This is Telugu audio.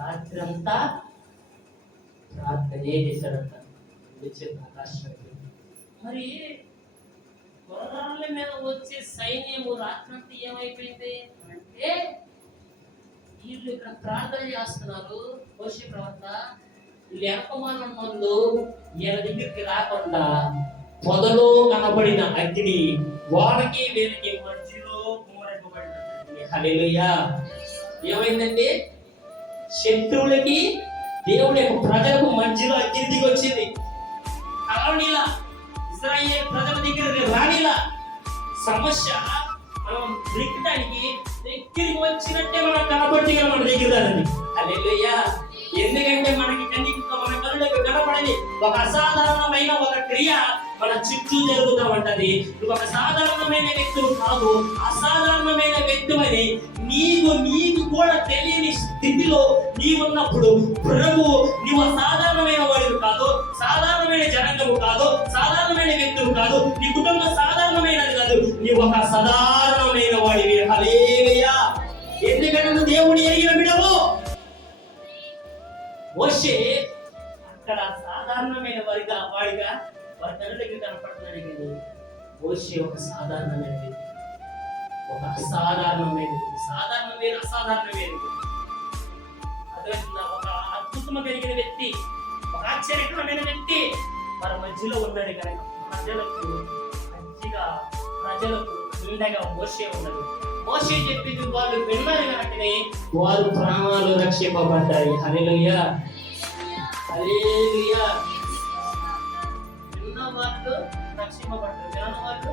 రాత్రి అంతా ప్రార్థనే చేశాడంట. మరి గుర్రాల మీద వచ్చే సైన్యము రాత్రంతా ఏమైపోయింది అంటే, వీళ్ళు ఇక్కడ ప్రార్థన చేస్తున్నారు. మోషే ప్రవక్త వీళ్ళు ఎనకమానం ముందు ఈయన దగ్గరికి రాకుండా పొదలో కనబడిన అగ్ని వారికి వీరికి మధ్యలో కుమ్మరింపబడింది. హల్లెలూయా. ఏమైందండి? శత్రువులకి దేవుడి యొక్క ప్రజలకు మధ్యలో అగ్ని దిగి వచ్చింది. కలవనీలా, ఇశ్రాయేలు ప్రజల దగ్గర రానిలా. సమస్య మనం దిక్కడానికి దగ్గరికి వచ్చినట్టే మనం కనపడితే మన దగ్గర రాదండి. హల్లెలూయా. ఎందుకంటే మనకి మన కళ్ళకు కనపడని ఒక అసాధారణమైన ఒక క్రియ మన చుట్టూ జరుగుతూ ఉంటది. నువ్వు ఒక సాధారణమైన వ్యక్తులు కాదు, అసాధారణమైన వ్యక్తివని నీకు కూడా తెలియని స్థితిలో నీవున్నప్పుడు ప్రభు నీవు అసాధారణమైన వాడివి కాదు, సాధారణమైన జనాంగము కాదు, సాధారణమైన వ్యక్తులు కాదు, నీ కుటుంబం సాధారణమైనది కాదు, నీవు ఒక సాధారణమైన వాడివి. హల్లెలూయా. ఎందుకంటే నువ్వు దేవుని ఎరిగిన బిడ్డవు. మోషే అక్కడ సాధారణమైన వాడిగా వారి కళ్ళకి కనపడుతున్నాడు. కానీ మోషే ఒక సాధారణమైన వ్యక్తి, ఒక అసాధారణమైన వ్యక్తి. సాధారణ వేరు, అసాధారణ వేరు. ఒక అద్భుతం కలిగిన వ్యక్తి, ఒక ఆశ్చర్యకరమైన వ్యక్తి మన మధ్యలో ఉన్నాడు. కనుక ప్రజలకు నిండగా మోషే ఉన్నాడు. మోషే చెప్పింది వాళ్ళు విన్నారు కనుకనే వారు ప్రాణాలు రక్షింపబడ్డాయి. హల్లెలూయా. హల్లెలూయా. విన్న వాళ్ళు రక్షింపబడ్డారు, వినని వాళ్ళు